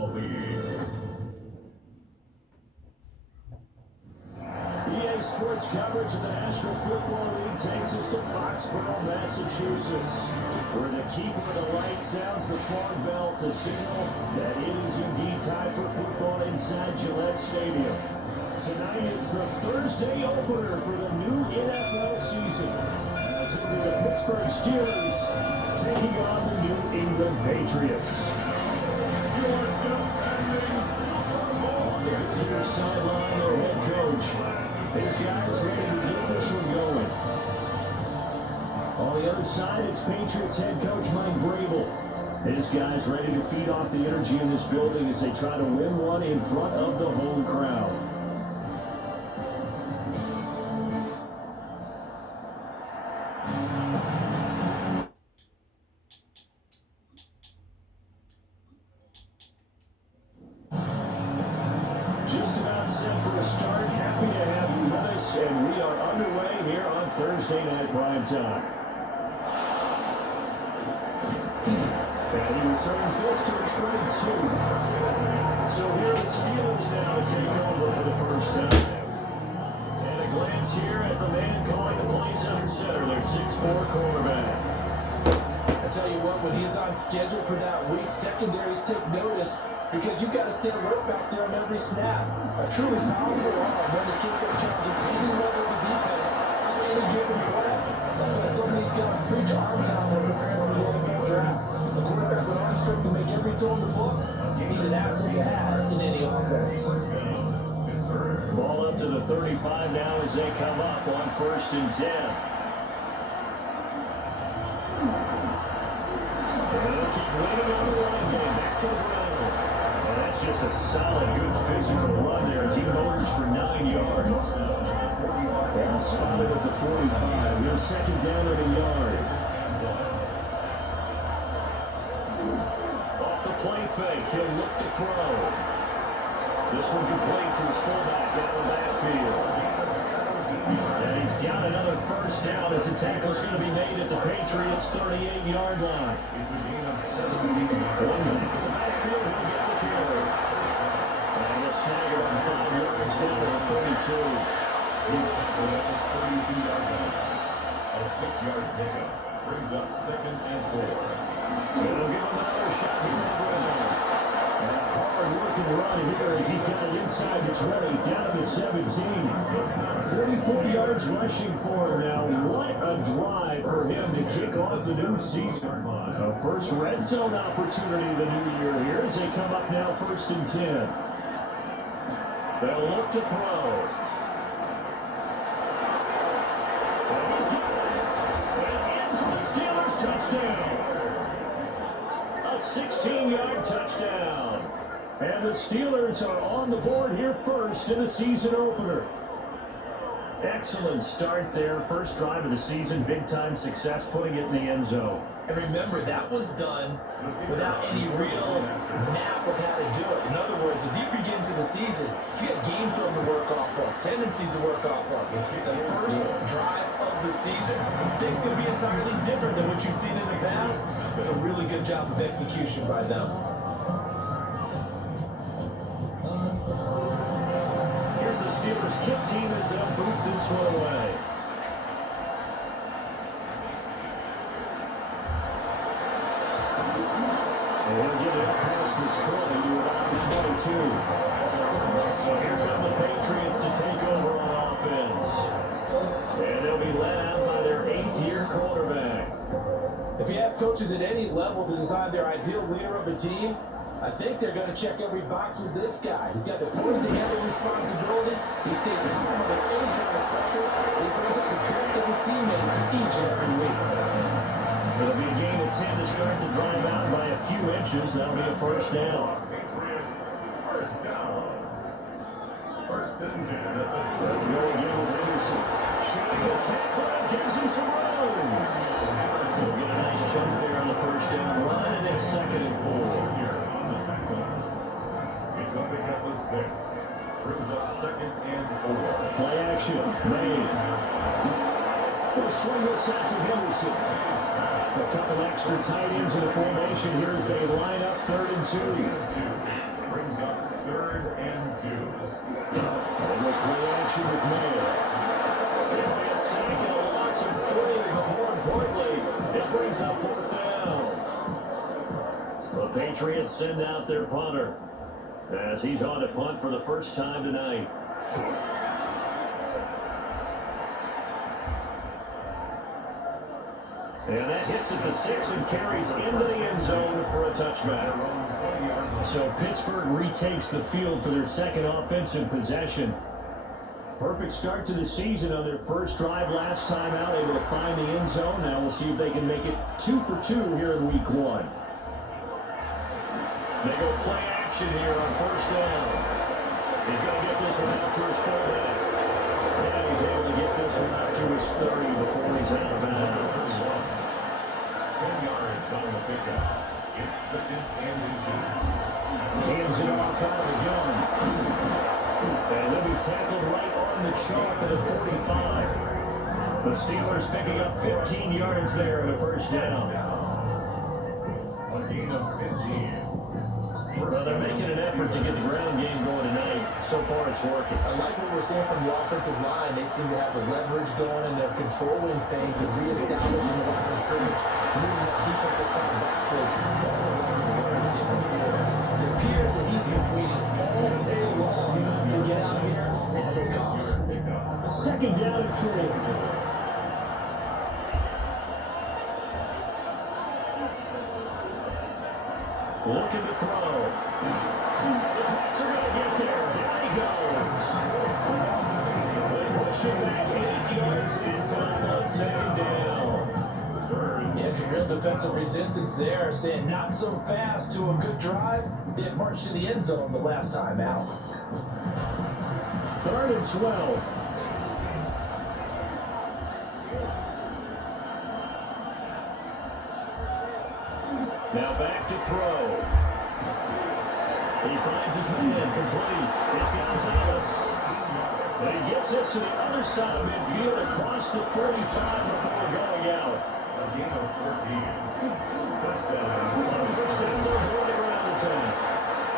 Football League. EA Sports coverage of the National Football League takes us to Foxborough, Massachusetts, where the keeper of the light sounds the fog bell to signal that it is indeed time for football inside Gillette Stadium. Tonight it's the Thursday opener for the new NFL season, as it will be the Pittsburgh Steelers taking on the New England Patriots. On the visitor sideline, their head coach. His guys ready to get this one going. On the other side, it's Patriots head coach Mike Vrabel. His guys ready to feed off the energy in this building as they try to win one in front of the home crowd. Just about set for a start. Happy to have you with us, and we are underway here on Thursday Night Prime Time. And he returns this to a trade two. So here are the Steelers now to take over for the first time. And a glance here at the man calling the plays under center, their 6'4" quarterback. I tell you what, when he's on schedule for that week, secondaries take notice because you've got to stay alert back there on every snap. A truly powerful arm that is capable of challenging any level of the defense on any given play. That's why so many scouts preach arm talent when preparing for the NFL draft. A quarterback with arm strength to make every throw in the book, he's an asset to have in any offense. Ball up to the 35 now as they come up on 1st and 10. And they'll keep winning on the run game. Back to the ground. And that's just a solid, good physical run there as he motors for 9 yards. Ball spotted at the 45. Here's second down and a yard. Off the play fake, he'll look to throw. This one complete to his fullback down the backfield. And he's got another first down as the tackle's going to be made at the Patriots' 38-yard line. One back to the backfield, he'll get the carry. And a snag on 5 yards down to the 32. He's tackled at the 32-yard line. A 6-yard pickup brings up 2nd and 4. They'll give him another shot here at the and a hard-working run here as he's got it inside the 20, down to the 17. 44 yards rushing for him now. What a drive for him to kick off the new season. A first red zone opportunity of the new year here as they come up now 1st and 10. They'll look to throw. And he's got it. And in for the Steelers touchdown. A 16-yard touchdown. And the Steelers are on the board here first in the season opener. Excellent start there. First drive of the season. Big-time success putting it in the end zone. And remember, that was done without any real map of how to do it. In other words, the deeper you get into the season, you got game film to work off of, tendencies to work off of. The first drive of the season, things could be entirely different than what you've seen in the past. It's a really good job of execution by them. Here's the Steelers kick team as they'll boot this one away. And he'll get it up past the 20 to about the 22. So here come the Patriots to take over on offense. And they'll be led out by their 8th-year quarterback. If you ask coaches at any level to design their ideal leader of a team, I think they're going to check every box with this guy. He's got the poise to handle responsibility. He stays calm under any kind of pressure. And he brings out the best of his teammates each and every week. It'll be a gain of 10 to start the drive out by a few inches. That'll be a first down. Patriots, first down. 1st and 10. Shooting the tackle, gives him some room. He'll get a nice chunk there on the first down run, and it's 2nd and 4. It's a pickup of 6. Brings up 2nd and 4. Play action, made. We'll swing this out to Henderson. A couple extra tight ends in the formation here as they line up 3rd and 2. 3rd and 2. And the play action with Mayo. It'll be a sack and a loss of 3, but more importantly, it brings up 4th down. The Patriots send out their punter as he's on to punt for the first time tonight. And that hits at the 6 and carries into the end zone for a touchback. So Pittsburgh retakes the field for their second offensive possession. Perfect start to the season on their first drive last time out, able to find the end zone. Now we'll see if they can make it 2 for 2 here in week 1. They go play action here on 1st down. He's going to get this one out to his fullback. And he's able to get this one out to his 30 before he's out of bounds. 10 yards on the pickup. It's 2nd and inches. Hands it off out of the gun. And they'll be tackled right on the chalk at the 45. The Steelers picking up 15 yards there at a 1st down. A gain of 15. Well, they're making an effort to get the ground game going tonight. So far, it's working. I like what we're seeing from the offensive line. They seem to have the leverage going, and they're controlling things and reestablishing the line of scrimmage, moving that defensive front backwards. That's a lot of the leverage getting this team. It appears that he's been waiting all day long to get out here and take off. 2nd down and 3. Looking to throw. The Pats are going to get there. Down he goes. They push him back 8 yards in time on 2nd down. Yeah, some real defensive resistance there, saying not so fast to a good drive. Didn't march to the end zone the last time out. 3rd and 12. Now back to throw. He finds his man complete. It's Gonzalez. And he gets us to the other side of midfield across the 45 before going out. A gain of 14. 1st down. First down, they're rolling around the 10.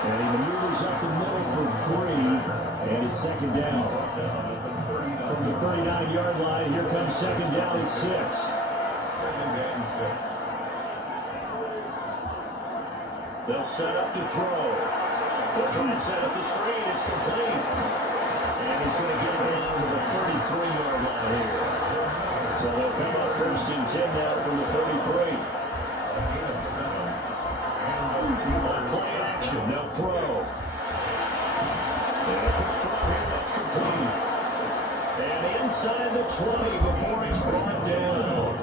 And he maneuvers up the middle for 3. And it's 2nd down. From the 39-yard line, here comes 2nd down at 6. 2nd and 6. They'll set up to throw. They'll try and set up the screen. It's complete. And he's going to get it down to the 33-yard line here. So they'll come up 1st and 10 now from the 33. A gain of 7. And the On Steelers play action, they'll throw. And a quick throw here, that's complete. And inside the 20 before it's brought down.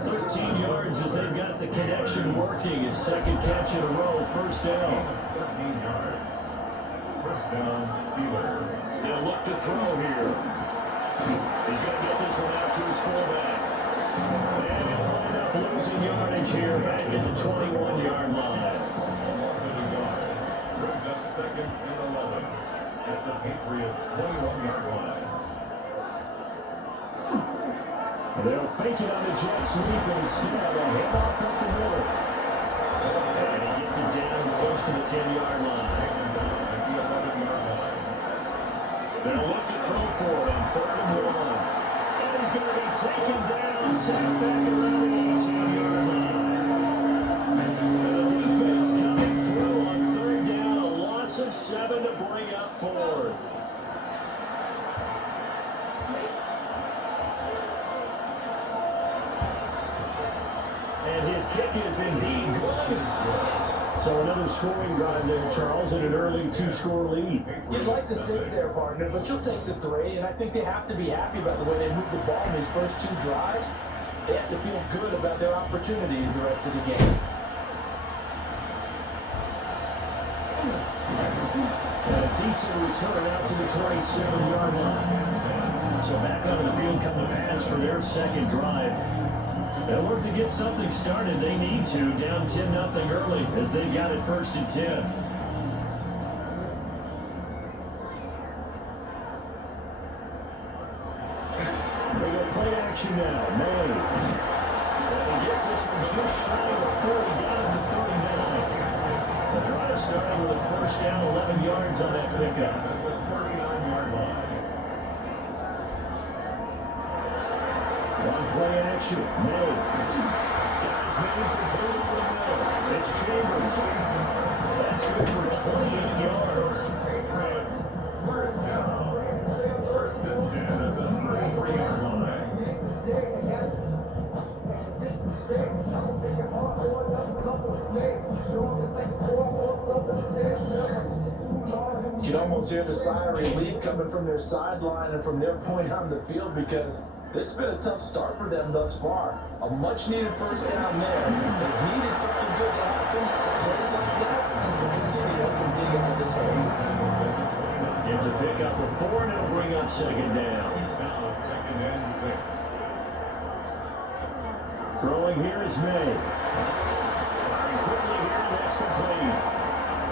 13 yards as they've got the connection working. His 2nd catch in a row, 1st down. 13 yards. 1st down, Steelers. They'll look to throw here. He's going to get this one out to his fullback. And he'll wind up losing yardage here back at the 21-yard line. Loss of a yard. Brings up 2nd and 11 at the Patriots' 21-yard line. They'll fake it on the jet sweep, but instead they'll hand off up the middle. And he gets it down close to the 10-yard line. At the 11-yard line. They'll look to throw for it on 3rd and 1. And he's going to be taken down, sacked back around the 18-yard line. So the defense coming through on 3rd down, a loss of 7 to bring up 4th. And his kick is indeed good. So another scoring drive there, Charles, and an early 2-score lead. You'd like the 6 there, partner, but you'll take the 3, and I think they have to be happy about the way they moved the ball in these first 2 drives. They have to feel good about their opportunities the rest of the game. And a decent return out to the 27-yard line. So back onto the field come the Pats for their 2nd drive. They'll look to get something started. They need to, down 10-0 early as they've got it 1st and 10. They go play action now. May. And he gets this one just shy of 40, down at the 39. The drive starting with a first down, 11 yards on that pickup. At the 39-yard line. On play action, May. Guys made complete over the middle. It's Chambers. That's good for 28 yards. Patriots, first down. First and 10 at the 33-yard line. You can almost hear the sigh of relief coming from their sideline and from their point on the field because this has been a tough start for them thus far. A much-needed first down there. They needed something good to happen. Plays like that will continue to help them dig out of this hole. It's a pickup of 4, and it'll bring up second down. Now second and 6. Throwing here is May. Firing quickly here, and that's complete.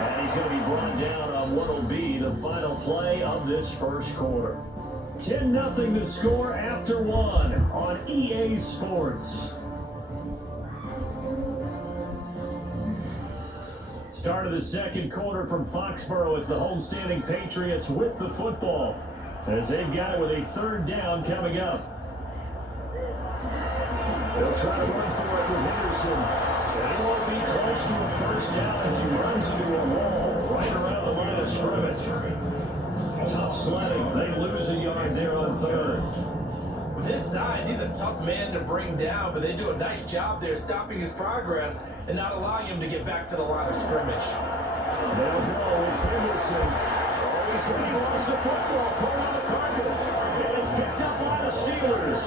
And he's going to be brought down on what will be the final play of this first quarter. 10-0 to score after 1 on EA Sports. Start of the second quarter from Foxborough. It's the homestanding Patriots with the football as they've got it with a third down coming up. They'll try to run for it with Henderson. And he won't be close to a first down as he runs into a wall right around the line of scrimmage. Tough sledding. They lose a yard there on third. With his size, he's a tough man to bring down, but they do a nice job there stopping his progress and not allowing him to get back to the line of scrimmage. They'll go. It's Henderson. Oh, he's running lost the football. Put on the carpet. And it's picked up by the Steelers.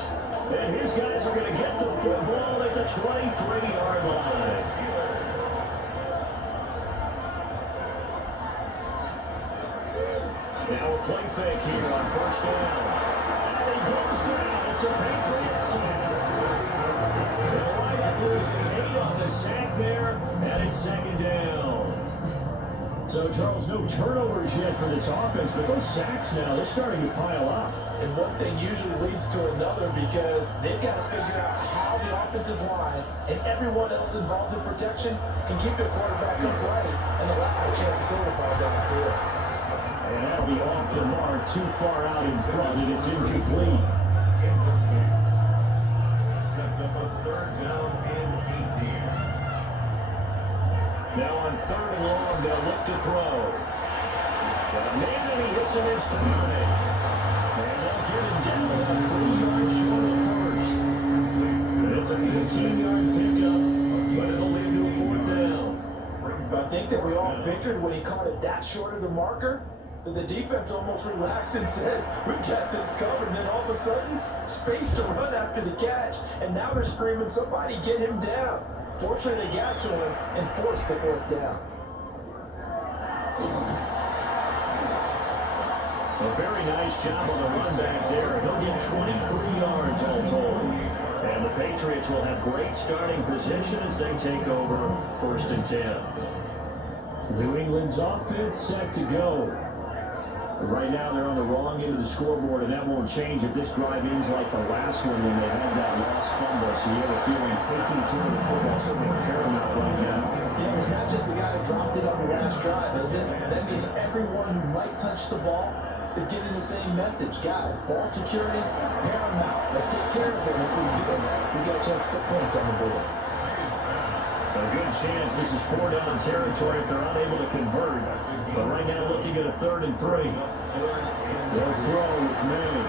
And his guys are going to get the football at the 23-yard line. Now a play fake here on first down. And he goes down. It's a Patriots sack. They'll wind up losing 8 on the sack there, and it's second down. So, Charles, no turnovers yet for this offense, but those sacks now, they're starting to pile up. And one thing usually leads to another because they've got to figure out how the offensive line and everyone else involved in protection can keep their quarterback upright and allow a chance to throw the ball downfield. And that'll be off the mark, too far out in front, and it's incomplete. Sets up a third down and 18. Now on third and long, they'll look to throw. And he hits him in stride. And they'll get him down about 3 yards short of first. And it's a 15-yard pickup, but it'll lead to a fourth down. So I think that we all figured when he caught it that short of the marker, that the defense almost relaxed and said, we've got this covered. And then all of a sudden, space to run after the catch. And now they're screaming, somebody get him down. Fortunately, they got to him and forced the fourth down. A very nice job on the run back there. He'll get 23 yards all told. And the Patriots will have great starting position as they take over first and 10. New England's offense set to go. Right now they're on the wrong end of the scoreboard, and that won't change if this drive ends like the last one when they had that lost fumble. So you have a feeling taking care of the football is something paramount right now. Yeah, it's not just the guy who dropped it on the last drive, is it? That means everyone who might touch the ball is getting the same message. Guys, ball security, paramount. Let's take care of it. If we do, we got a chance to put points on the board. A good chance this is 4-down territory if they're unable to convert. But right now looking at a 3rd and 3. They'll throw with May.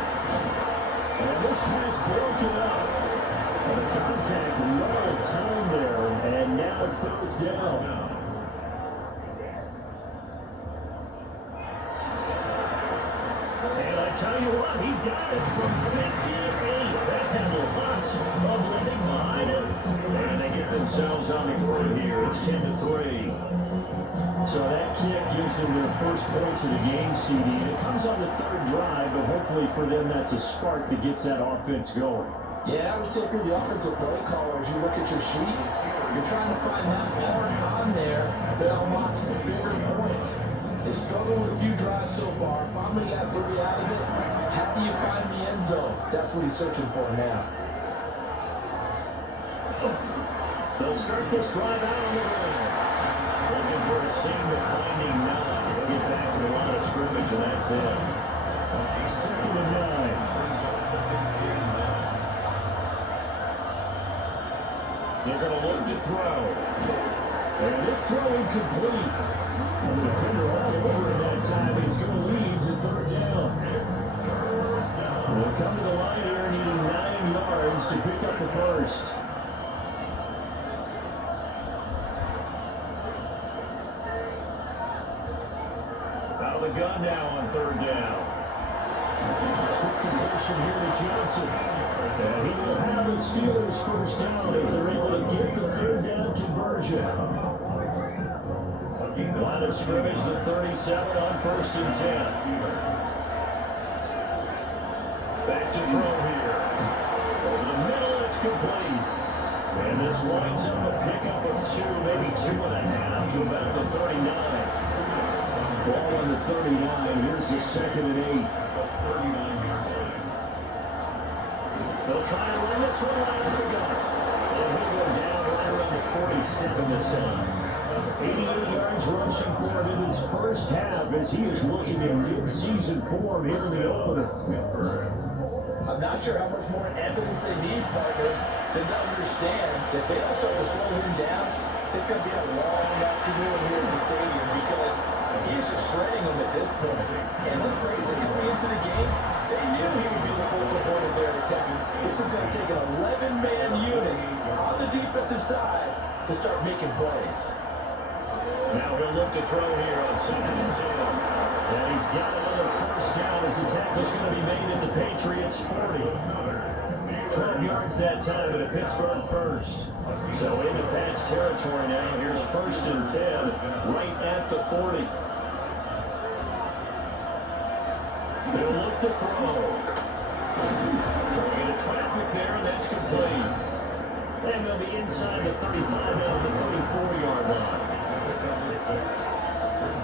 And this pass broken up. And the contact well timed there. And now 3rd down. And I tell you what, he got it from 58. That had a lot of living behind it. And they get themselves on the board here. It's 10-3. So that kick gives them their first points of the game, CD. And it comes on the 3rd drive, but hopefully for them that's a spark that gets that offense going. Yeah, I would say if you're the offensive play caller, as you look at your sheet, you're trying to find that part on there that unlocks the bigger points. They've struggled with a few drives so far. Finally got 3 out of it. How do you find the end zone? That's what he's searching for now. They'll start this drive out on the ground. Looking for a seam-defining 9. They'll get back to the line of scrimmage, and that's it. 2nd and 9. They're going to look to throw. And this throw incomplete. And the defender all over in that time. It's going to lead to 3rd down. They'll come to the line here needing 9 yards to pick up the first. Out of the gun now on 3rd down. Quick completion here to Johnson. And he will have the Steelers first down as they're able to get the 3rd down conversion. Line of scrimmage, the 37 on 1st and 10. Back to throw here. Over the middle, it's complete. And this winds up a pickup of 2, maybe 2.5 to about the 39. Ball on the 39. Here's the 2nd and 8. They'll try to run this one right off the gun. And he'll go down right around the 47 this time. 88 yards rushing for him in his first half as he is looking in mid-season form here in the opener. I'm not sure how much more evidence they need, partner, than to understand that they don't start to slow him down. It's going to be a long afternoon here at the stadium because he is just shredding them at this point. And let's face it, coming into the game, they knew he would be the focal point of their attack. This is going to take an 11-man unit on the defensive side to start making plays. Now he'll look to throw here on 2nd and 10. And he's got another first down as the tackle's going to be made at the Patriots' 40. 12 yards that time at a Pittsburgh first. So into Pat's territory now. Here's 1st and 10 right at the 40. They'll look to throw. Throwing into traffic there, and that's complete. And they'll be inside the 35 now at the 34-yard line. This is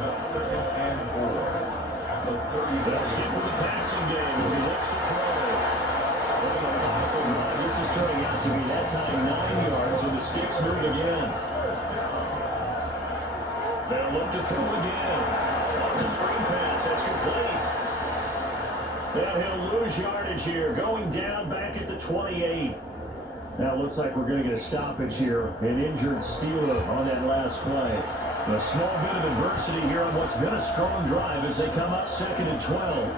a 2nd and 4. At the 30. They'll stick with the passing game as he looks to throw. This is turning out to be that time 9 yards, and the sticks move again. They'll look to throw again. Toss a screen pass. That's complete. And he'll lose yardage here, going down back at the 28. Now it looks like we're going to get a stoppage here. An injured Steeler on that last play. A small bit of adversity here on what's been a strong drive as they come up 2nd and 12.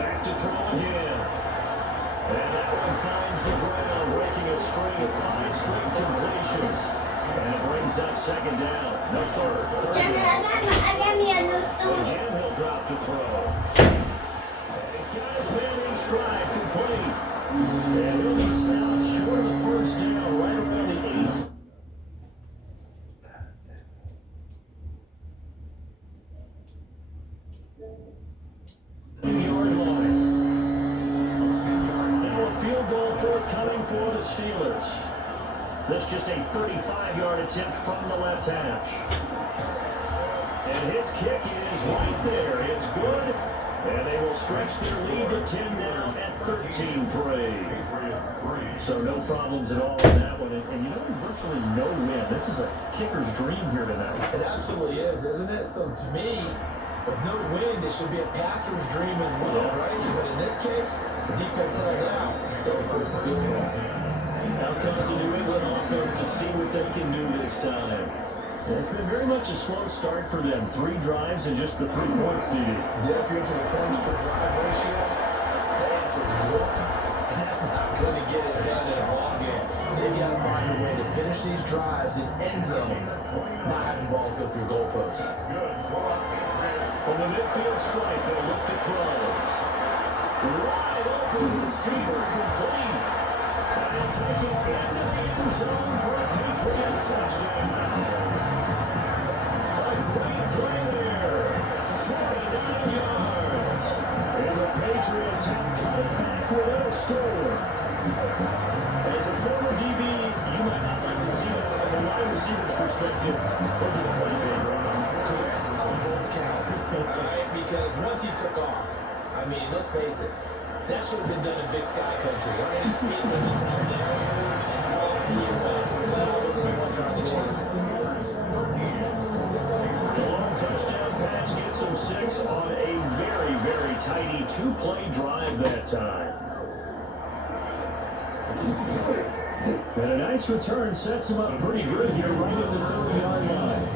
Back to throw again. And that one finds the ground, breaking a string of 5 straight completions. And it brings up 2nd down. No third. Again, he'll drop to throw. He's got his man in stride, complete. And he'll be stopped short of the first down, right around the 8. Yard line. Now a field goal forthcoming for the Steelers. That's just a 35-yard attempt from the left hash. And his kick is right there. It's good. And they will stretch their lead to 10 now at 13-3. So no problems at all in that one. And you know, virtually no win. This is a kicker's dream here tonight. It absolutely is, isn't it? So to me, with no wind, it should be a passer's dream as well, right? But in this case, the defense held out. They were first to field goal. Now comes the New England offense to see what they can do this time. And it's been very much a slow start for them. 3 drives and just the 3-point seed. Yeah, if you're into the points per drive ratio, the answer is 1. And that's not going to get it done in a ball game. They've got to find a way to finish these drives in end zones, not having balls go through goalposts. From the midfield stripe, they'll look to throw. Wide open receiver, complete. And taking into the end zone for a Patriot touchdown. A great play there. 49 yards. And the Patriots have cut it back without a score. As a former DB, you might not like to see that from a wide receiver's perspective. Those are the plays they run. Correct on both counts. All right, because once he took off, I mean, let's face it, that should have been done in Big Sky Country. Right? His speed limits out there, and off he went. But I was only one trying to chase it. The long touchdown pass gets him 6 on a very, very tidy 2-play drive that time. And a nice return sets him up pretty good here right at the 30-yard line.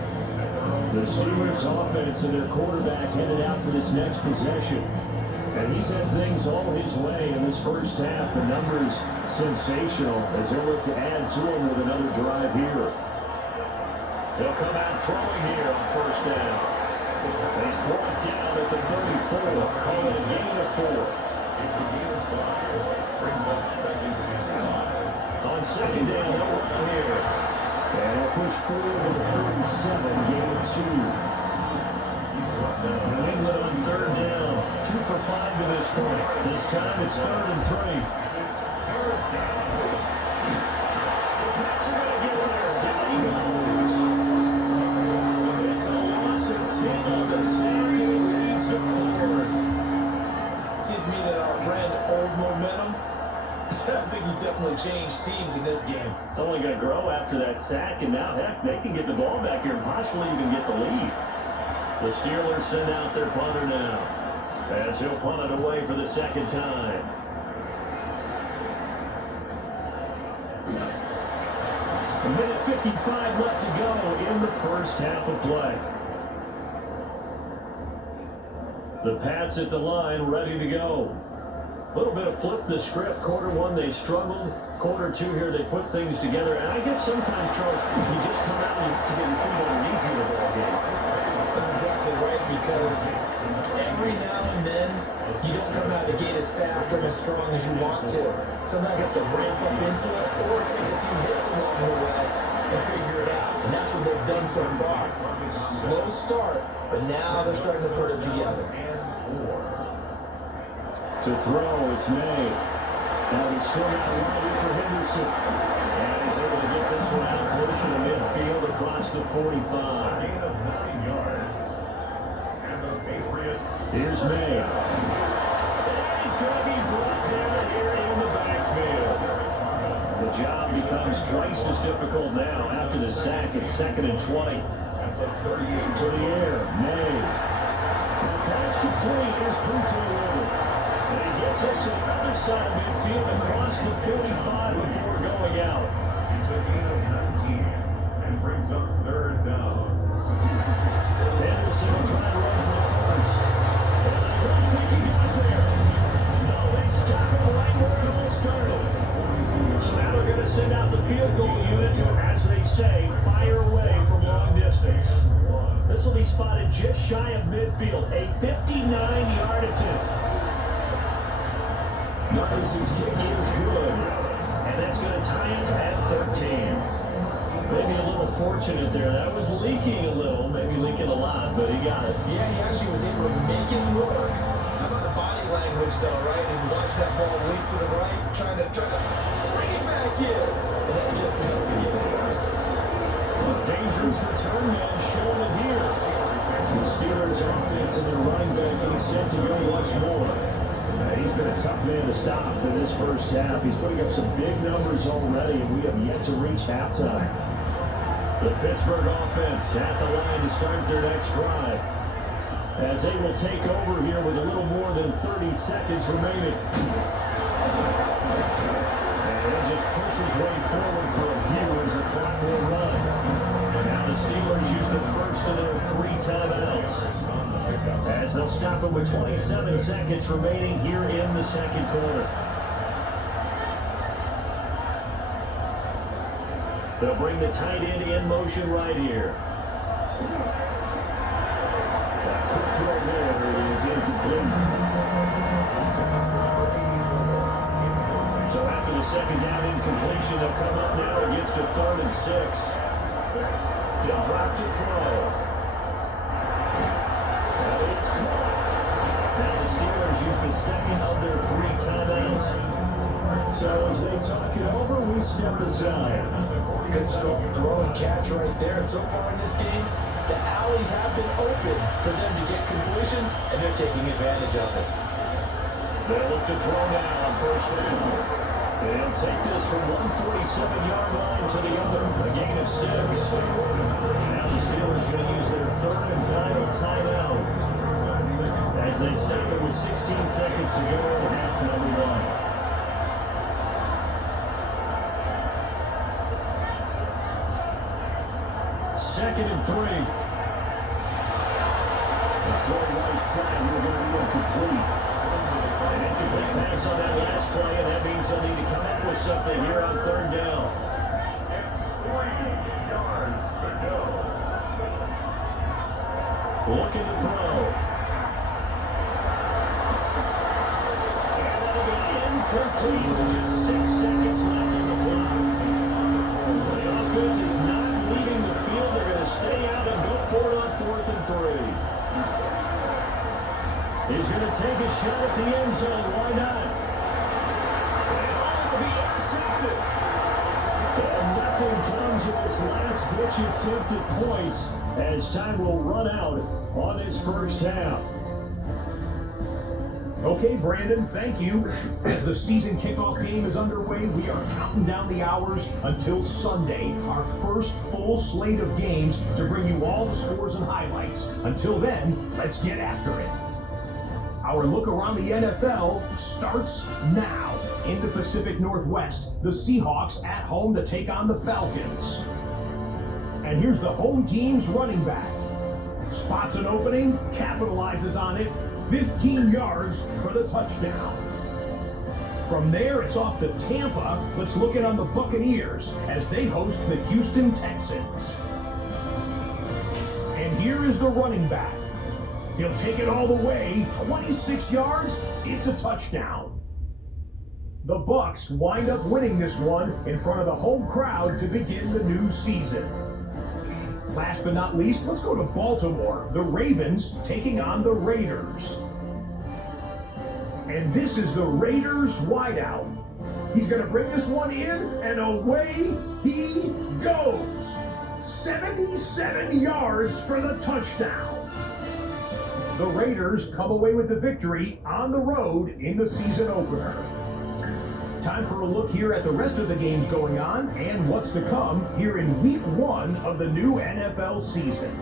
The Steelers offense and their quarterback headed out for this next possession. And he's had things all his way in this first half. The numbers sensational as they look to add to him with another drive here. He'll come out throwing here on first down. And he's brought down at the 34. Call it a gain of 4. It's a gain of 5. Brings up second and 5. On second down, they'll run here. And they'll push forward to the 37, gain of 2. New England on third down. 2 for 5 to this point. This time it's 3rd and 3. The Pats are going to get there. Down he goes. It's a loss of 10 on the sack, and he leads to 4. Seems to me that our friend Old Momentum, I think he's definitely changed teams in this game. It's only going to grow after that sack, and now, heck, they can get the ball back here and possibly even get the lead. The Steelers send out their punter now, as he'll punt it away for the second time. A minute 55 left to go in the first half of play. The Pats at the line, ready to go. A little bit of flip the script. Quarter 1, they struggled. Quarter 2 here, they put things together. And I guess sometimes, Charles, you just come out to get your feet underneath you the ball game. That's exactly right, because every now and then you don't come out of the gate as fast or as strong as you want to. Sometimes you have to ramp up into it or take a few hits along the way and figure it out. And that's what they've done so far. Slow start, but now they're starting to put it together. To throw, it's May. Now he's still out wide for Henderson. And he's able to get this one out, pushing the midfield across the 45. Gain of 9 yards. And the Patriots. Here's May. And he's going to be brought down here in the backfield. The job becomes twice as difficult now after the sack. It's 2nd and 20. At the 38. To the air, May. Pass complete. Here's Punto. And he gets us to the other side of midfield across the 45 before going out. It's a gain of 19 and brings up 3rd down. Henderson will try to run for the first. And I don't think he got there. No, they stop him right where it all started. So now they're going to send out the field goal unit to, as they say, fire away from long distance. This will be spotted just shy of midfield. A 59-yard attempt. Marcus's kick is good. And that's going to tie us at 13. Maybe a little fortunate there. That was leaking a little, maybe leaking a lot, but he got it. Yeah, he actually was able to make it work. How about the body language, though, right? As he watched that ball leak to the right, trying to bring it back in. And that was just enough to get it done. Dangerous return man showing it here. The Steelers offense and their running back getting set to go once more. He's been a tough man to stop in this first half. He's putting up some big numbers already, and we have yet to reach halftime. The Pittsburgh offense at the line to start their next drive, as they will take over here with a little more than 30 seconds remaining. And he just pushes way forward for a few as the clock will run. And now the Steelers use the first of their 3 timeouts, as they'll stop him with 27 seconds remaining here in the second quarter. They'll bring the tight end in motion right here. That quick throw there is incomplete. So after the second down incompletion, they'll come up now against a 3rd and 6. He'll drop to throw. It's caught. Now the Steelers use the second of their 3 timeouts. So as they talk it over, we step aside. Good strong throw and catch right there. And so far in this game, the alleys have been open for them to get completions, and they're taking advantage of it. They'll look to throw now on first down. They'll take this from 147-yard line to the other, a gain of 6. Now the Steelers going to use their third and final timeout as they stop it with 16 seconds to go in half number 1. Second and 3. The throw right side, we're going to be complete. An incomplete pass on that last play, and that means they'll need to come up with something here on third down. 3 yards to go. Looking to throw. And that'll be incomplete with just 6 seconds left on the clock. The offense is not leaving the field. They're going to stay out and go for it on 4th and 3. He's going to take a shot at the end zone. Why not? And all will be intercepted. And nothing comes of this last-ditch attempt at points as time will run out on this first half. Okay, Brandon, thank you. As the season kickoff game is underway, we are counting down the hours until Sunday, our first full slate of games to bring you all the scores and highlights. Until then, let's get after it. Our look around the NFL starts now. In the Pacific Northwest, the Seahawks at home to take on the Falcons. And here's the home team's running back. Spots an opening, capitalizes on it, 15 yards for the touchdown. From there, it's off to Tampa. Let's look in on the Buccaneers as they host the Houston Texans. And here is the running back. He'll take it all the way, 26 yards, it's a touchdown. The Bucs wind up winning this one in front of the home crowd to begin the new season. Last but not least, let's go to Baltimore. The Ravens taking on the Raiders. And this is the Raiders wideout. He's going to bring this one in, and away he goes. 77 yards for the touchdown. The Raiders come away with the victory on the road in the season opener. Time for a look here at the rest of the games going on and what's to come here in week 1 of the new NFL season.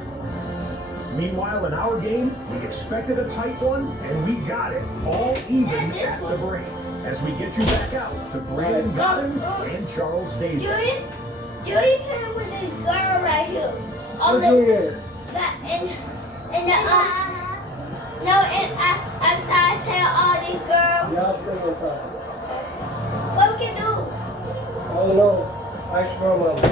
Meanwhile, in our game, we expected a tight one, and we got it all even at the break. As we get you back out to Brandon Godden and Charles Davis. Julie came with this girl right here. What's here? Outside playing all these girls. Y'all stay inside. What we can do? I don't know. Ice cream level.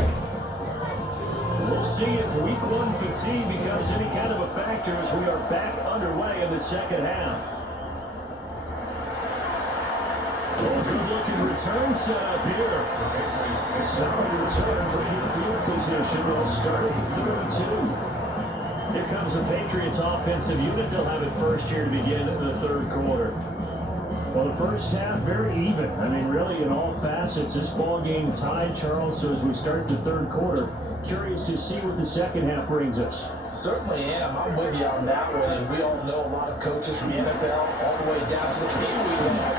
We'll see if week 1 fatigue becomes any kind of a factor as we are back underway in the second half. Good-looking return set up here. A solid return for good field position. They'll start at the 32. Here comes the Patriots offensive unit. They'll have it first here to begin the third quarter. Well, the first half, very even. I mean, really, in all facets, this ball game tied, Charles. So as we start the third quarter, curious to see what the second half brings us. Certainly am. I'm with you on that one. And we all know a lot of coaches from the NFL all the way down to the Pee Wee level.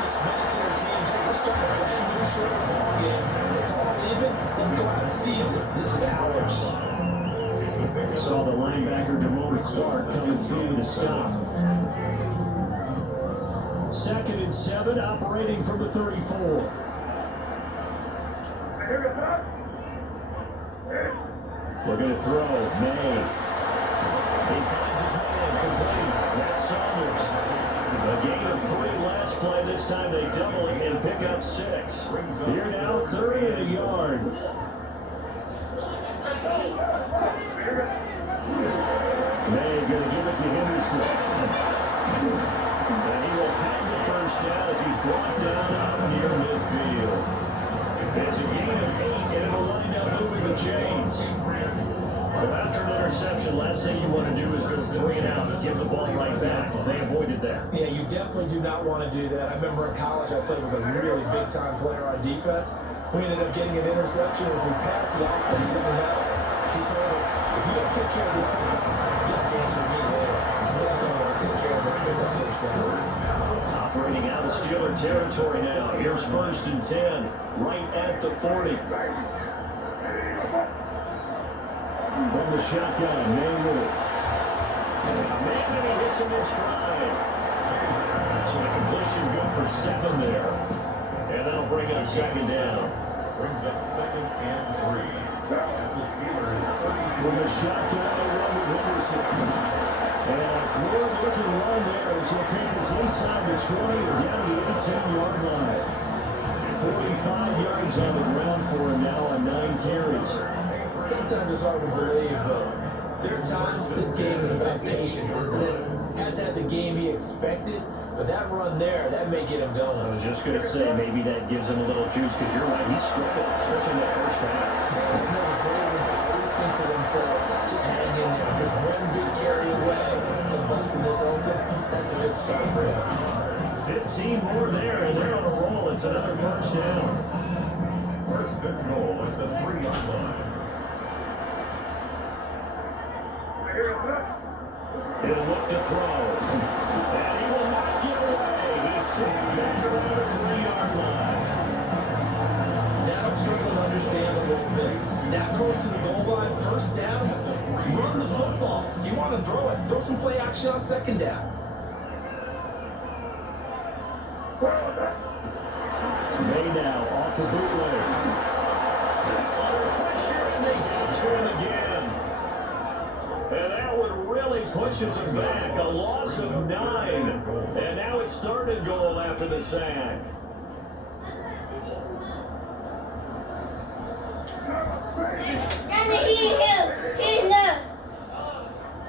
This military teams, we're starting a brand new short ball game. It's all even. Let's go out and seize it. This is ours. Saw the linebacker DeMona Clark coming through with a stop. 2nd and 7, operating from the 34. Looking to throw, May. He finds his man, complete. That's Saunders. A gain of 3 last play. This time they double it and pick up 6. Here now, 3rd and a yard. May going to give it to Henderson. And he will have the first down as he's brought down out near midfield. It's a gain of 8, and it'll wind up moving the chains. Well, after an interception, last thing you want to do is go 3 and out and give the ball right back. They avoided that. Yeah, you definitely do not want to do that. I remember in college I played with a really big-time player on defense. We ended up getting an interception as we passed the offense in the middle. He told him, if you don't take care of this football, you'll dance with me later. So definitely want to take care of it, pick up touchdowns. Operating out of Steeler territory now. Here's 1st and 10, right at the 40. From the shotgun, Maywood. And he hits him in stride. So the completion good for 7 there. And that'll bring up 2nd down. Brings up 2nd and 3. At the Steelers' 32. From the shotgun, they run with Henderson. And a good-looking run there as he'll take us inside the 20 or down the 18-yard line. 45 yards on the ground for him now on 9 carries. Sometimes it's hard to believe, but there are times this game is about patience, isn't it? Hasn't had the game he expected, but that run there, that may get him going. I was just going to say, maybe that gives him a little juice, because you're right, he struggled, especially in that first half. You know, the Ravens always think to themselves, just hang in there, just one big carry away from busting this open. That's a good start for him. 15 more there, and they're on a roll. It's another 1st down. 1st and goal at the 3-yard line. He'll look to throw. And he will not get away. He's sacked back around the 3-yard line. Now I'm struggling to understand a little bit. That close to the goal line, 1st down, run the football. If you want to throw it, throw some play action on 2nd down. May now off the bootleg. Under pressure, and they get to him again. And that one really pushes him back. A loss of 9. And now it's 3rd and goal after the sack.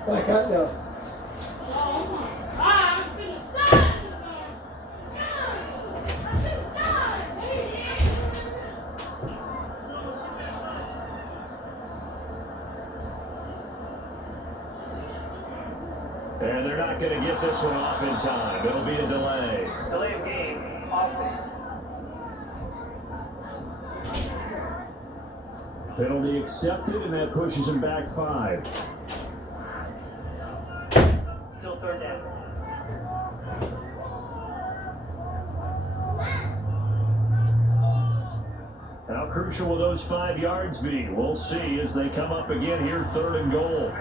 Back out now. And they're not going to get this one off in time. It'll be a delay. Delay of game. Offense. Penalty accepted, and that pushes him back 5. Still 3rd down. How crucial will those 5 yards be? We'll see as they come up again here, 3rd and goal.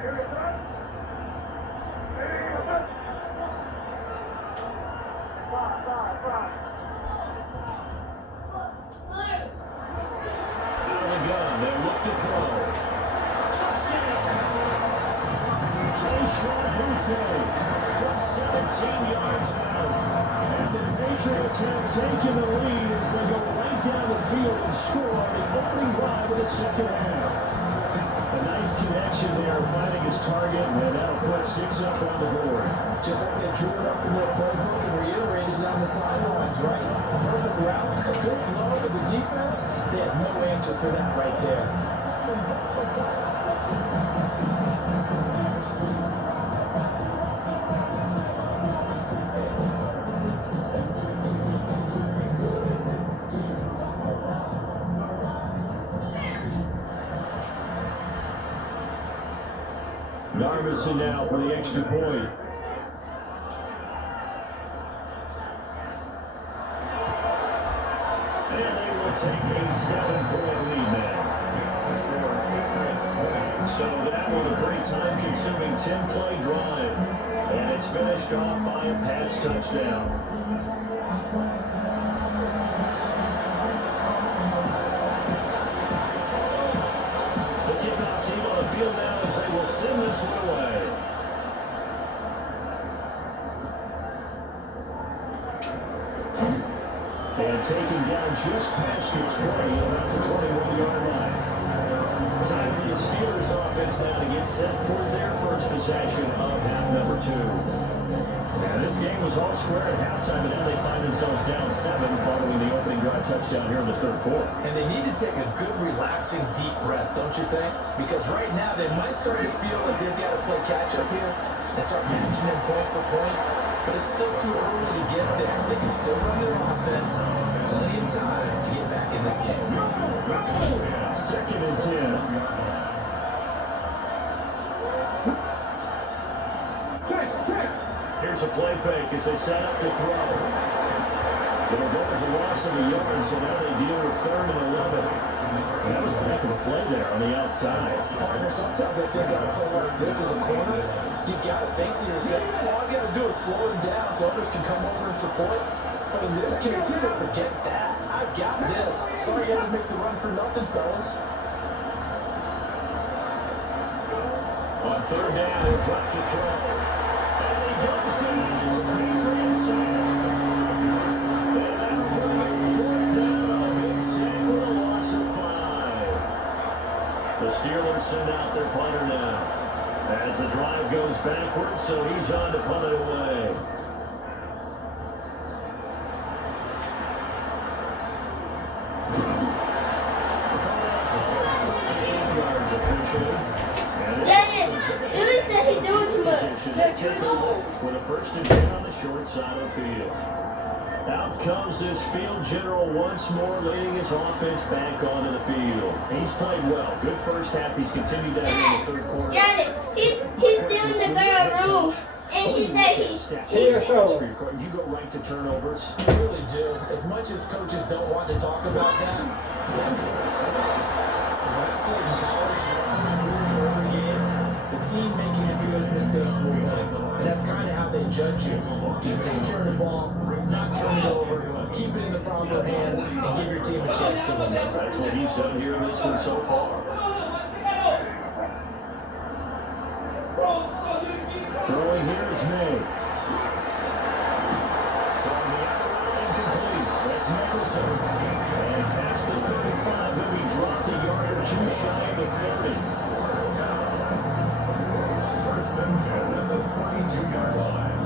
From 17 yards out. And the Patriots have taken the lead as they go right down the field and score on the opening drive of the 2nd half. A nice connection there, finding his target, and that'll put 6 up on the board. Just like they drew it up in their playbook and reiterated it on the sidelines, right? Perfect route, a good throw to the defense. They had no answer for that right there. Narvison now for the extra point. And they will take a 7-point lead now. So that one a pretty time-consuming 10-play drive. And it's finished off by a Pats touchdown. The kickoff team on the field now as they will send this one away. And taken down just past the 20, around the 21-yard line. Time for the Steelers offense now to get set for their first possession of half number 2. Now this game was all square at halftime, and now they find themselves down 7 following the opening drive touchdown here in the 3rd quarter. And they need to take a good, relaxing, deep breath, don't you think? Because right now they might start to feel like they've got to play catch-up here and start matching them point for point. But it's still too early to get there. They can still run their offense. Plenty of time to get back in this game. 2nd and 10. Here's Here's a play fake as they set up to throw. It'll go as a loss of a yard, so now they deal with 3rd and 11. And that was a heck of a play there on the outside. Partner, sometimes I think on a play like this as a corner, you've got to think to yourself, all you got to do is slow him down so others can come over and support. But in this case, he said, forget that. I got this. Sorry you had to make the run for nothing, fellas. On 3rd down, he'll drop to throw. And he goes down. It's a Patriot sack. And that'll bring him 4th down on a big sack with a loss of 5. The Steelers send out their punter now. As the drive goes backwards, so he's on to punt it away. Yards officially. Louis said he's doing too much. With a 1st and 10 on the short side of the field. Out comes this field general once more, leading his offense back onto the field. He's played well. Good first half. He's continued that in the 3rd quarter. Got it. He's doing the girl room. And he said You go right to turnovers. You really do. As much as coaches don't want to talk about that, that's where it starts. When I played in college, first rule for every game, the team making the fewest mistakes will win. And that's kind of how they judge you. You take care of the ball, not turn it over, keep it in the proper hands, and give your team a chance to win. That's what he's done here in this one so far. Throwing here is May. Throwing the out, incomplete. That's Mickelson. And past the 35, he'll be dropped a yard or 2 shy of the 30. First and 10 at the 22-yard line.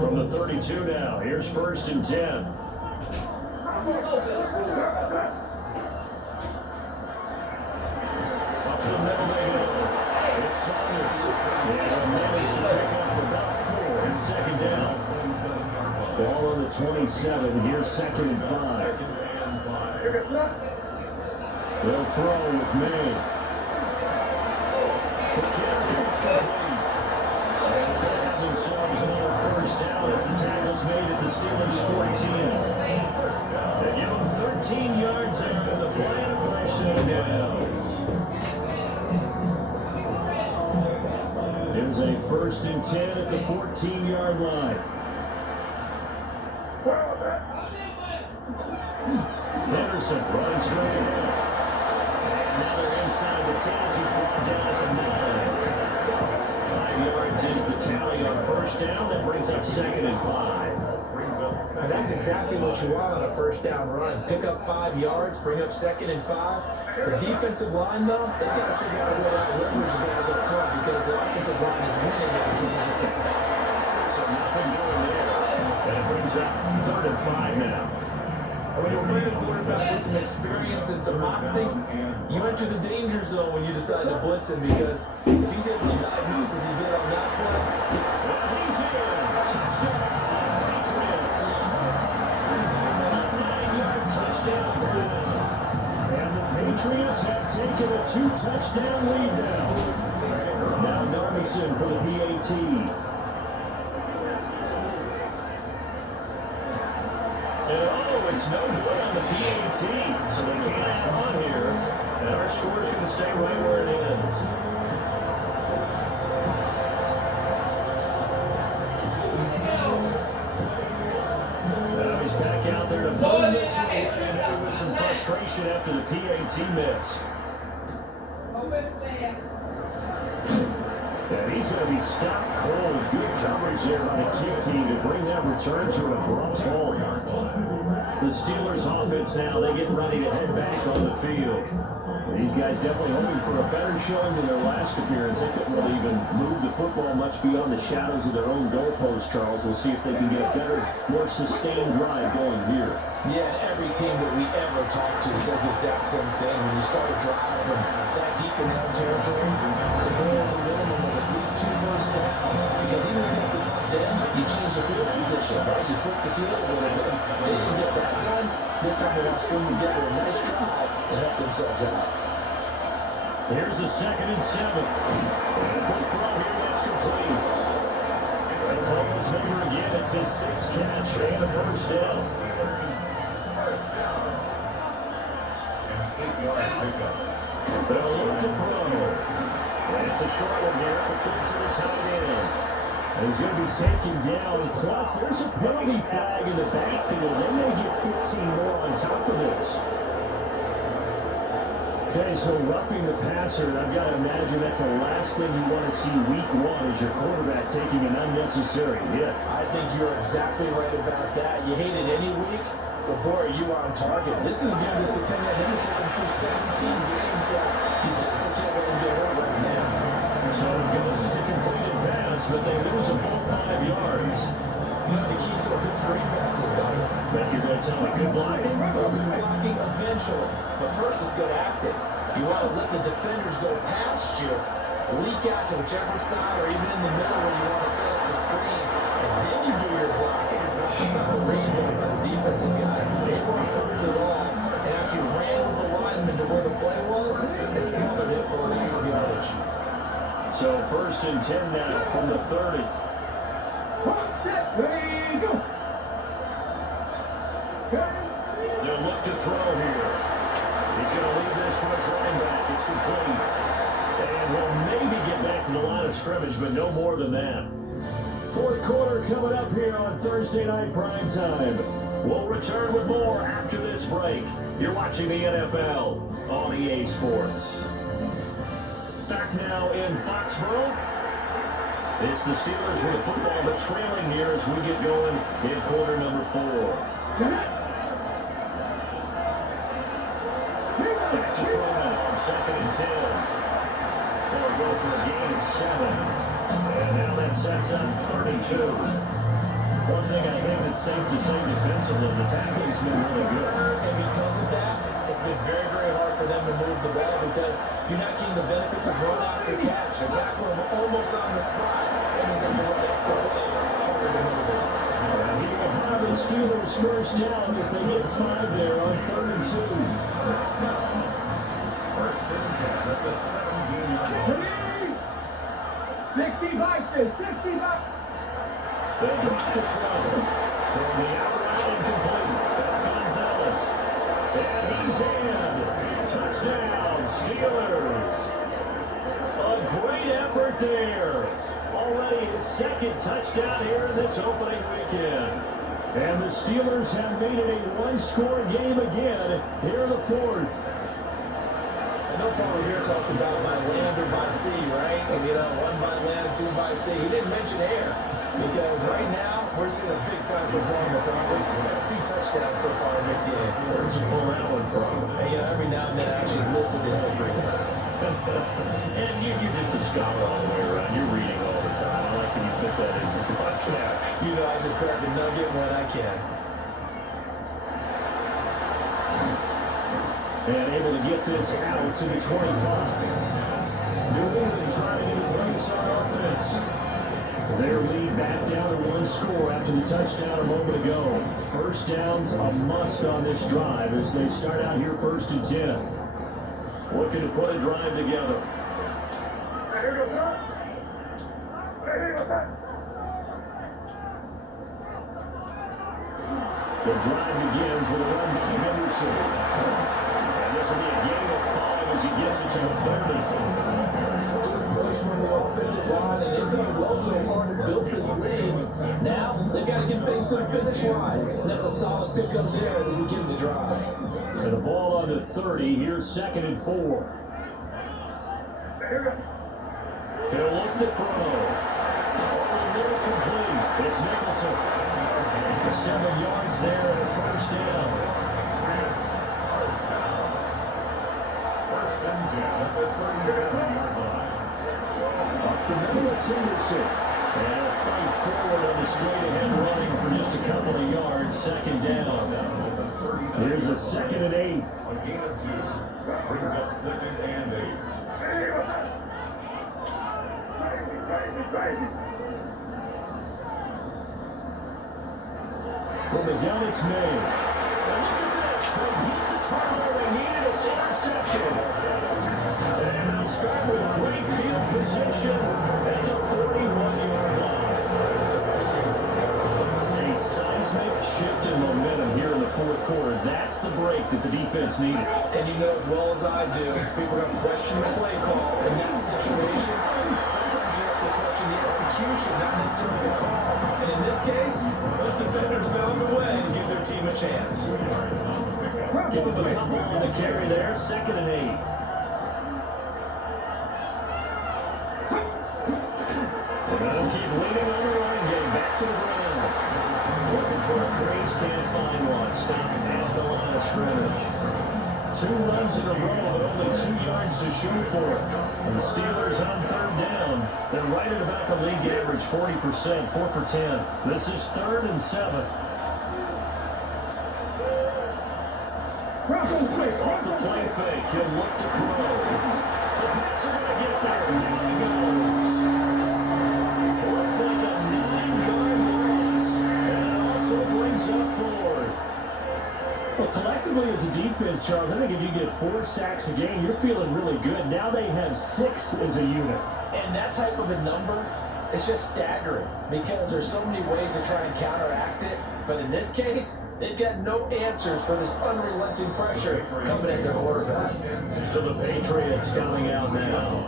From the 32 now, here's 1st and 10. Up the middle they go. It's Saunders. And managed to pick up about 4 and 2nd down. Ball on the 27. Here's 2nd and 5. They'll throw with May. The carry is complete. And they have themselves another 1st down as the tackle's made at the Steelers' 14. They give them 13 yards there in the play and 1st downs. There's a 1st and 10 at the 14-yard line. Henderson running straight ahead. And now they're inside the 10 as he's brought down at the 9. 5 yards is the tally on 1st down. That brings up 2nd and 5. And that's exactly what you want on a 1st down run. Pick up 5 yards, bring up 2nd and 5. The defensive line, though, they've got to figure out a way to leverage the guys up front because the offensive line is winning at the game of attack. So nothing going there. And it brings up 3rd and 5 now. And when you're playing a quarterback with some experience and some moxie, you enter the danger zone when you decide to blitz him because if he's able to diagnose as he did on that play, well, he's in. Touchdown, Patriots. A 9-yard touchdown run. And the Patriots have taken a 2-touchdown lead now. Now Darmison for the PAT. And it's no good on the PAT, so they can't add on here. And our score is going to stay right where it is. Now he's back out there to bone this one, and there was some frustration after the PAT miss. And he's going to be stopped cold. Good coverage there by the kick team to bring that return to an abrupt halt. The Steelers offense now, they get ready to head back on the field. These guys definitely hoping for a better showing than their last appearance. They couldn't really even move the football much beyond the shadows of their own goalposts, Charles. We'll see if they can get a better, more sustained drive going here. yeah, and every team that we ever talk to says the exact same thing. When you start a drive from that deep in their own territory, the goal is a minimum of at least 2 first downs. Because even if you have to punt in, you change the field position, right? You flip the field a little bit. They didn't get that done. This time they want to string together a nice drive and help themselves out. Here's a 2nd and 7. And a quick throw here that's complete. And Columbus member again, it's his 6th catch and a first down. First down. An 8-yard pickup. They'll look to throw. And it's a short one here, complete to the tight end. And he's going to be taken down. Plus, there's a penalty flag in the backfield. They may get 15 more on top of this. Okay, so roughing the passer, and I've got to imagine that's the last thing you want to see week 1 is your quarterback taking an unnecessary hit. I think you're exactly right about that. You hate it any week, but boy, are you on target. This is again just depending on him to take him through 17 games. You definitely can't let him get hurt right now. So it goes as a completed pass, but they lose a full 5 yards. You know the key to a good screen pass is, don't you? Bet you're going to tell me good blocking. Well, good blocking eventually, but first is good acting. You want to let the defenders go past you, leak out to whichever side or even in the middle where you want to set up the screen, and then you do your blocking. The read there by the defensive guys, they weren't hurt at all and actually ran with the lineman to where the play was and smothered it for a loss of yardage. So 1st and 10 now from the 30. Ready, go. They'll look to throw here. He's going to leave this for his running back. It's complete. And he'll maybe get back to the line of scrimmage, but no more than that. 4th quarter coming up here on Thursday Night Primetime. We'll return with more after this break. You're watching the NFL on EA Sports. Back now in Foxborough. It's the Steelers with the football, but trailing here as we get going in quarter number 4. Back to throw now on 2nd and 10. They'll go for a gain of 7. And now that sets up 32. One thing I think that's safe to say defensively, the tackling's been really good. And because of that, it's been very, very hard for them to move the ball because you're not getting the benefits of run after catch. You're tackling them almost on the spot. That means they have to run extra plays, harder to move it. And here are the Steelers first down as they get 5 there on 3rd and 2. First and 10 at the 17-yard line. 65. They drop the throw. Throwing the out route incomplete. That's Gonzalez. And he's in. Touchdown, Steelers. A great effort there. Already his 2nd touchdown here in this opening weekend. And the Steelers have made it a 1-score game again here in the 4th. I know Paul Revere talked about by land or by sea, right? And, 1 by land, 2 by sea. He didn't mention air because right now we're seeing a big-time performance. That's 2 touchdowns so far in this game. Where'd you pull that one from? And, every now and then I actually listen to history class. And you're just a scholar all the way around. You're reading all the time. I like that you fit that in your podcast. I just crack a nugget when I can. And able to get this out to the 25. New England trying to get a brace on offense. Their lead back down to 1 score after the touchdown a moment ago. First down's a must on this drive as they start out here 1st and 10. Looking to put a drive together. The drive begins with a run by Henderson. This will be a gain of 5 as he gets it to the 30. Good push from the offensive line, and Indeed also hard to build this lead. Now, they've got to get things to the finish line. And that's a solid pickup there to begin the drive. And the ball on the 30. Here's 2nd and 4. He'll look to throw. Over the middle complete. It's Nicholson. 7 yards there and a first down. First and 10 at the 37-yard line. Up the middle, it's Henderson. And a fight forward on the straight-ahead running for just a couple of yards. 2nd down. Here's a 2nd and 8. A gain of 2. That brings up 2nd and 8. From the gun, it's made. And look at this. They beat the turnover they needed. It's intercepted. And That's the break that the defense needed. And you know as well as I do, people are going to question the play call in that situation. Sometimes you have to question the execution, not necessarily the call. And in this case, those defenders found a way to give their team a chance. Give him a couple on the carry there, 2nd and 8. They'll keep leaning on the running game, back to the ground. Looking for a crease, can't find one. Stopped at the line of scrimmage. 2 runs in a row, but only 2 yards to show for it. And the Steelers on 3rd down. They're right at about the league average, 40%, 4 for 10. This is 3rd and 7. Off the play fake, he'll look to throw. The Pats are going to get there. Down he goes. Looks like a 9-yard loss. And it also brings up 4th. Well, collectively as a defense, Charles, I think if you get 4 sacks a game, you're feeling really good. Now they have 6 as a unit. And that type of a number, it's just staggering because there's so many ways to try and counteract it. But in this case, they've got no answers for this unrelenting pressure coming at their quarterback. So the Patriots coming out now.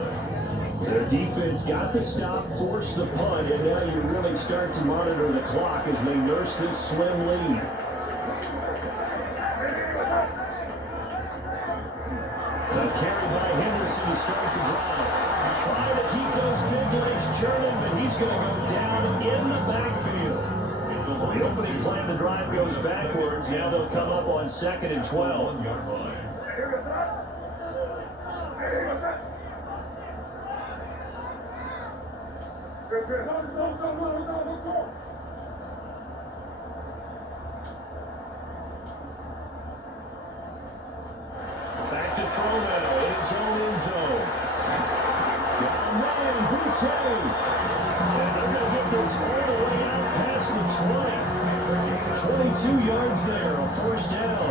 Their defense got the stop, forced the punt, and now you really start to monitor the clock as they nurse this slim lead. A carry by Henderson to start the drive. Trying to keep those big legs churning, but he's going to go down in the backfield. The opening play of the drive goes backwards. Now they'll come up on 2nd and 12. Back to throw now in his own end zone. Down man, Boutte. And they're going to get this all the way out past the 20. 22 yards there, a 1st down.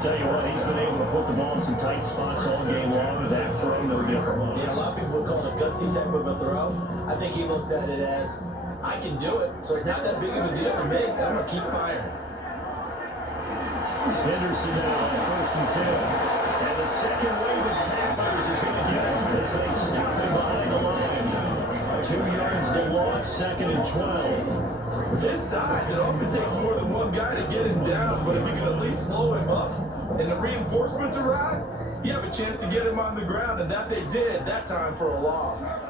Tell you what, he's been able to put the ball in some tight spots all game long. That throw, no different. Yeah, a lot of people would call it a gutsy type of a throw. I think he looks at it as, I can do it, so it's not that big of a deal to me. I'm going to keep firing. Henderson now on 1st and 10. And the second wave of tacklers is going to get him as they stop him behind the line. 2 yards to loss, 2nd and 12. With his size, it often takes more than one guy to get him down, but if you can at least slow him up and the reinforcements arrive, you have a chance to get him on the ground, and that they did that time for a loss.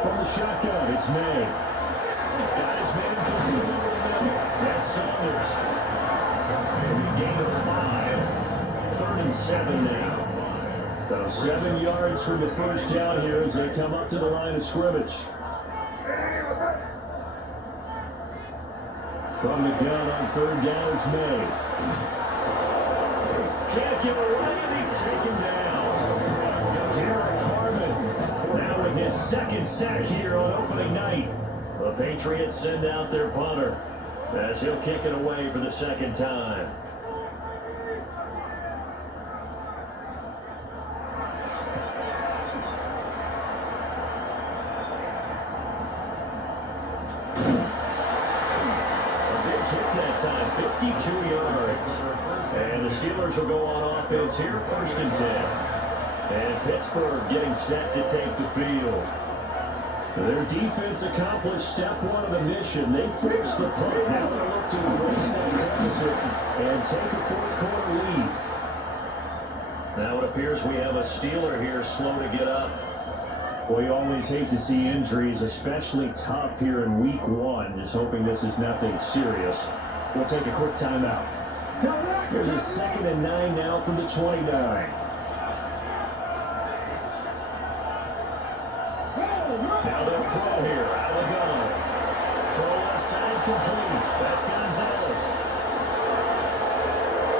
From the shotgun, it's May. Got his man completely over the middle. That's Saunders. A gain of 5. 3rd and 7 now. So 7 yards from the 1st down here as they come up to the line of scrimmage. From the gun on 3rd down is May. Can't get away, and he's taken down. Derek Harmon now with his 2nd sack here on opening night. The Patriots send out their punter as he'll kick it away for the 2nd time. Time, 52 yards. And the Steelers will go on offense here, 1st and 10. And Pittsburgh getting set to take the field. Their defense accomplished step 1 of the mission. They forced the punt. Now they'll look to embrace that deficit and take a 4th quarter lead. Now it appears we have a Steeler here slow to get up. Well, you always hate to see injuries, especially tough here in week 1. Just hoping this is nothing serious. We'll take a quick timeout. There's a 2nd and 9 now from the 29. Now they'll throw here, out of the gun. Throw left side complete. That's Gonzalez.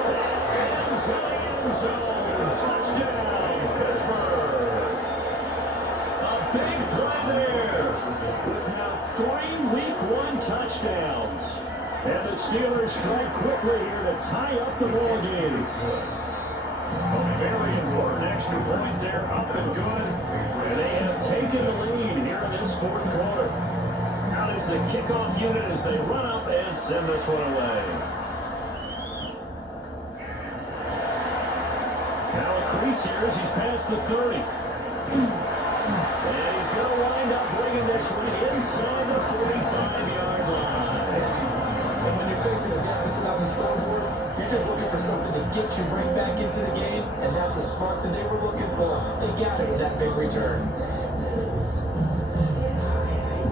And to the end zone. Touchdown, Pittsburgh. A big play there. With now 3 week 1 touchdowns. And the Steelers strike quickly here to tie up the ball game. A very important extra point there, up and good. And they have taken the lead here in this 4th quarter. Now is the kickoff unit as they run up and send this one away. Now a crease here as he's past the 30. And he's going to wind up bringing this one inside the 45-yard line. And when you're facing a deficit on the scoreboard, you're just looking for something to get you right back into the game, and that's the spark that they were looking for. They got it with that big return.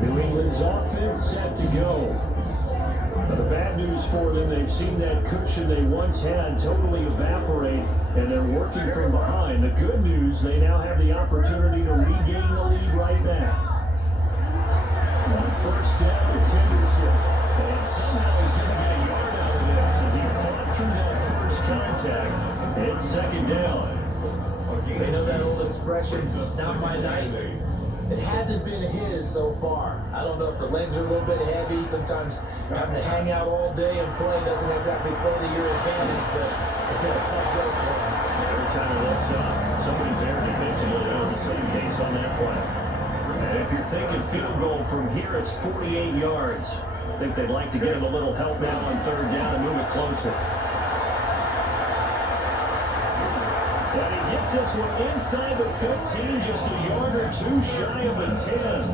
New England's offense set to go. But the bad news for them, they've seen that cushion they once had totally evaporate, and they're working from behind. The good news, they now have the opportunity to regain the lead right back. On first down, it's Henderson. And somehow he's going to get a yard out of this as he fought through that first contact. It's second down. They know that old expression, it's not my night. It hasn't been his so far. I don't know if the legs are a little bit heavy. Sometimes having to hang out all day and play doesn't exactly play to your advantage, but it's been a tough go for him. Every time it looks up, somebody's there defensively. That was the same case on that play. And if you're thinking field goal from here, it's 48 yards. I think they'd like to get him a little help now on third down and move it closer. And he gets this one inside the 15, just a yard or two shy of the 10.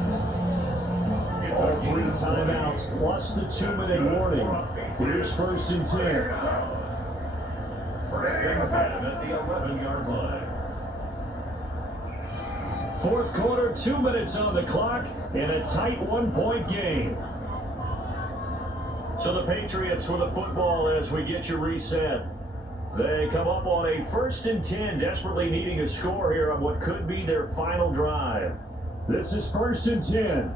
All three timeouts plus the 2-minute warning. Here's first and 10. First and 10 at the 11-yard line. Fourth quarter, 2 minutes on the clock, and a tight 1-point game. So the Patriots with the football as we get you reset. They come up on a first and 10, desperately needing a score here on what could be their final drive. This is first and 10.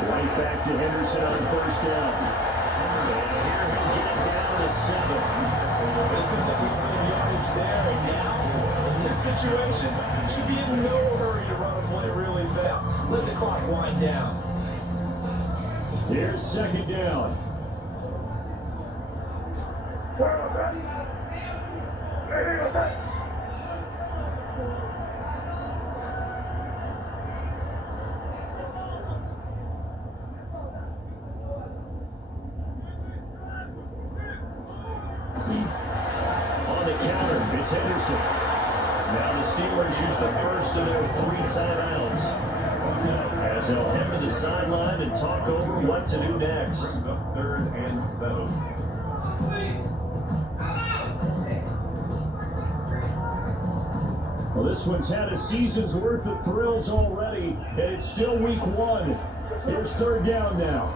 Right back to Henderson on first down. And here he'll get it down to 7. They think that we have yardage there, and now, in this situation, should be in no hurry to run a play really fast. Let the clock wind down. Here's second down. On the counter, it's Henderson. Now the Steelers use the first of their 3 timeouts as they'll head to the sideline and talk over what to do next. Brings up third and 7. Well, this one's had a season's worth of thrills already, and it's still week 1. Here's third down now.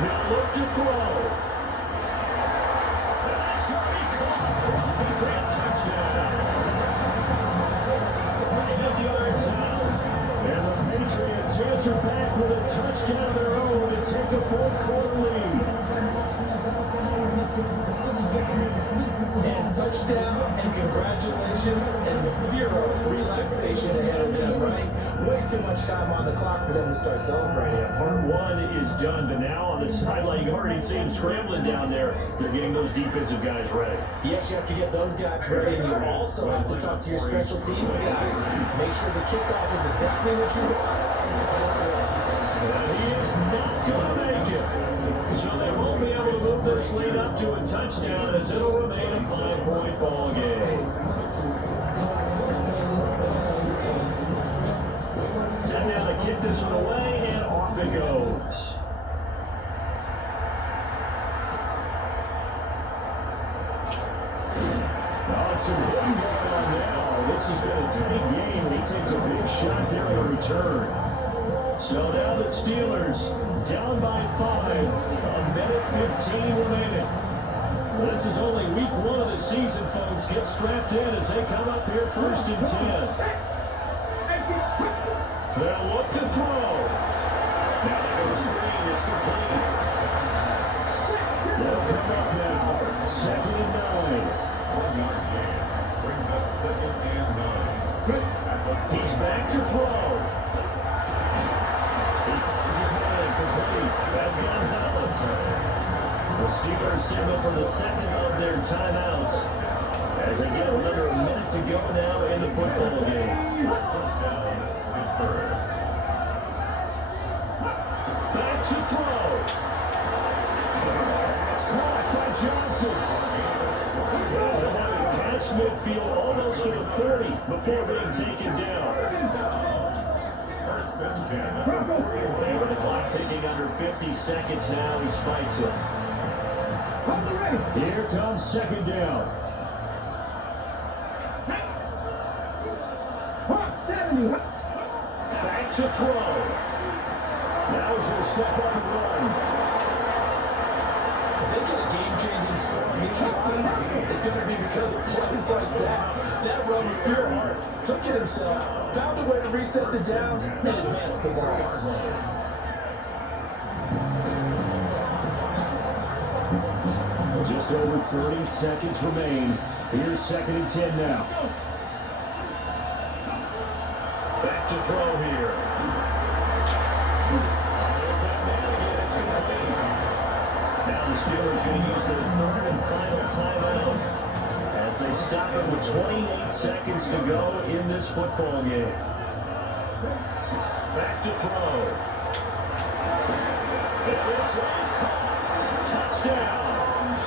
He'll look to throw. That's going to be caught for a Patriot touchdown. 5 yards out. And the Patriots answer back with a touchdown of their own to take a fourth quarter lead. And touchdown, and congratulations, and 0 relaxation ahead of them, right? Way too much time on the clock for them to start celebrating. Part 1 is done, but now on the sideline, you already see them scrambling down there. They're getting those defensive guys ready. Yes, you have to get those guys ready, and you also have to talk to your special teams guys. Make sure the kickoff is exactly what you want, and cover it well. And he is not going to make it. So they won't be able to move their slate up to a touchdown as it'll remain a 5-point ball game. Set now to kick this one away, and off it goes. Oh, it's some hitting going on now. This has been a tight game. He takes a big shot there on a return. So now the Steelers down by 5. A minute 15 remaining. This is only week 1 of the season, folks. Get strapped in as they come up here first and 10. They'll look to throw. Now they go screen. It's complete. They'll come up now. Second and 9. 1-yard gain. Brings up second and 9. He's back to throw. That's Gonzalez. The Steelers signal for the second of their timeouts as they get under a minute to go now in the football game. First down, Pittsburgh. Back to throw. It's caught by Johnson. They'll have it past midfield almost to the 40 before being taken down. First and 10. And with the clock ticking under 50 seconds now, he spikes it. Here comes second down. Back to throw. Now he's going to step up and run. If they get a game-changing score on each drive, it's going to be because of plays like that. That run was pure art. Took it himself, found a way to reset the downs, and advance the ball. Just over 30 seconds remain. Here's second and 10 now. Back to throw here. There's that man again. It's complete. Now the Steelers going to use their third and final timeout as they stop it with 28 seconds to go in this football game. Back to throw. And this is caught. Touchdown.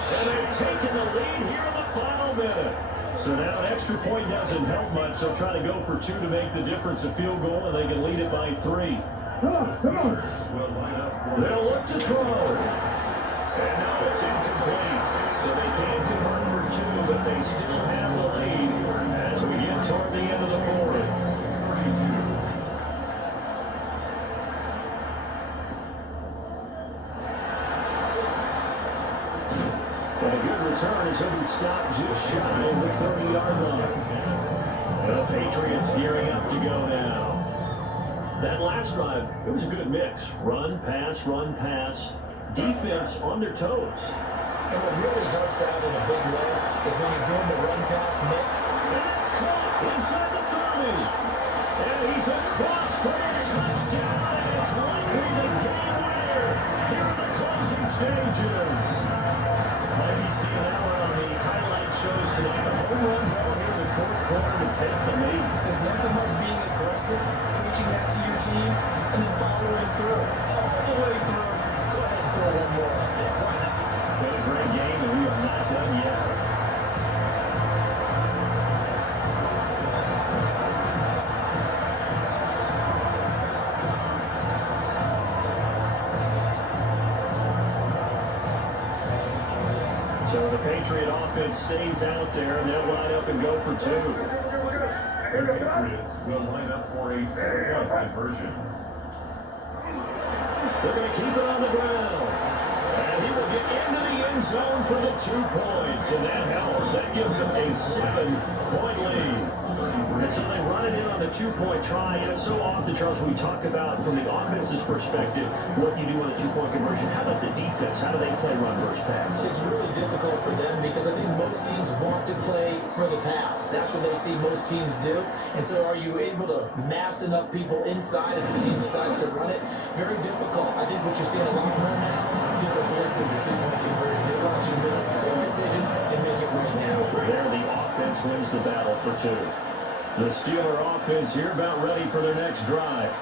And they've taken the lead here in the final minute. So now an extra point doesn't help much. They'll try to go for two to make the difference a field goal, and they can lead it by 3. Steelers will line up for They'll look to throw. And now it's incomplete. So they can't convert for 2, but they still have the lead as we get toward the end of the fourth. But a good return as he'll be stopped just shy of the 30-yard line. The Patriots gearing up to go now. That last drive, it was a good mix. Run, pass, defense on their toes. And what really helps out in a big way is when you're doing the run-pass mix. And it's caught inside the 30. And he's across for a touchdown, and it's likely the game winner here in the closing stages. Might be seeing that one on the highlight shows tonight. The home run ball here in the fourth quarter to take the lead. There's nothing like being aggressive, preaching that to your team, and then following through, all the way through. Go ahead and throw one more up there. Why not? Been a great game, and we are not done yet. So the Patriot offense stays out there, and they'll line up and go for 2. The Patriots will line up for a 2-point conversion. They're going to keep it on the ground. And he will get into the end zone for the 2 points, and that helps. That gives them a 7-point lead. And so they run it in on the 2-point try. And so often, Charles, we talk about from the offense's perspective what you do on a 2-point conversion. How about the defense? How do they play run versus pass? It's really difficult for them because I think most teams want to play for the pass. That's what they see most teams do. And so are you able to mass enough people inside if the team decides to run it? Very difficult. I think what you're seeing a lot more now, people blitzing the 2-point conversion. They want you to make a quick decision and make it right now. There, the offense wins the battle for 2. The Steeler offense here about ready for their next drive.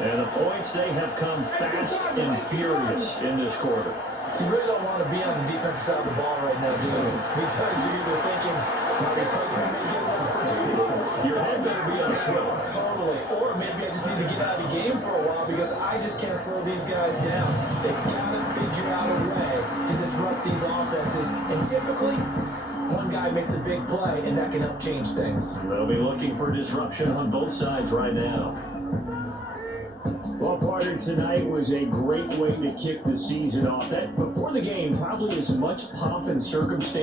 And the points, they have come fast and furious in this quarter. You really don't want to be on the defensive side of the ball right now, do you? Because you're either thinking, my replacement may get an opportunity. Your head better be on a swivel. Totally. Or maybe I just need to get out of the game for a while because I just can't slow these guys down. They've got to figure out a way to disrupt these offenses. And typically, one guy makes a big play, and that can help change things. They'll be looking for disruption on both sides right now. Well, Carter, tonight was a great way to kick the season off. That before the game, probably as much pomp and circumstance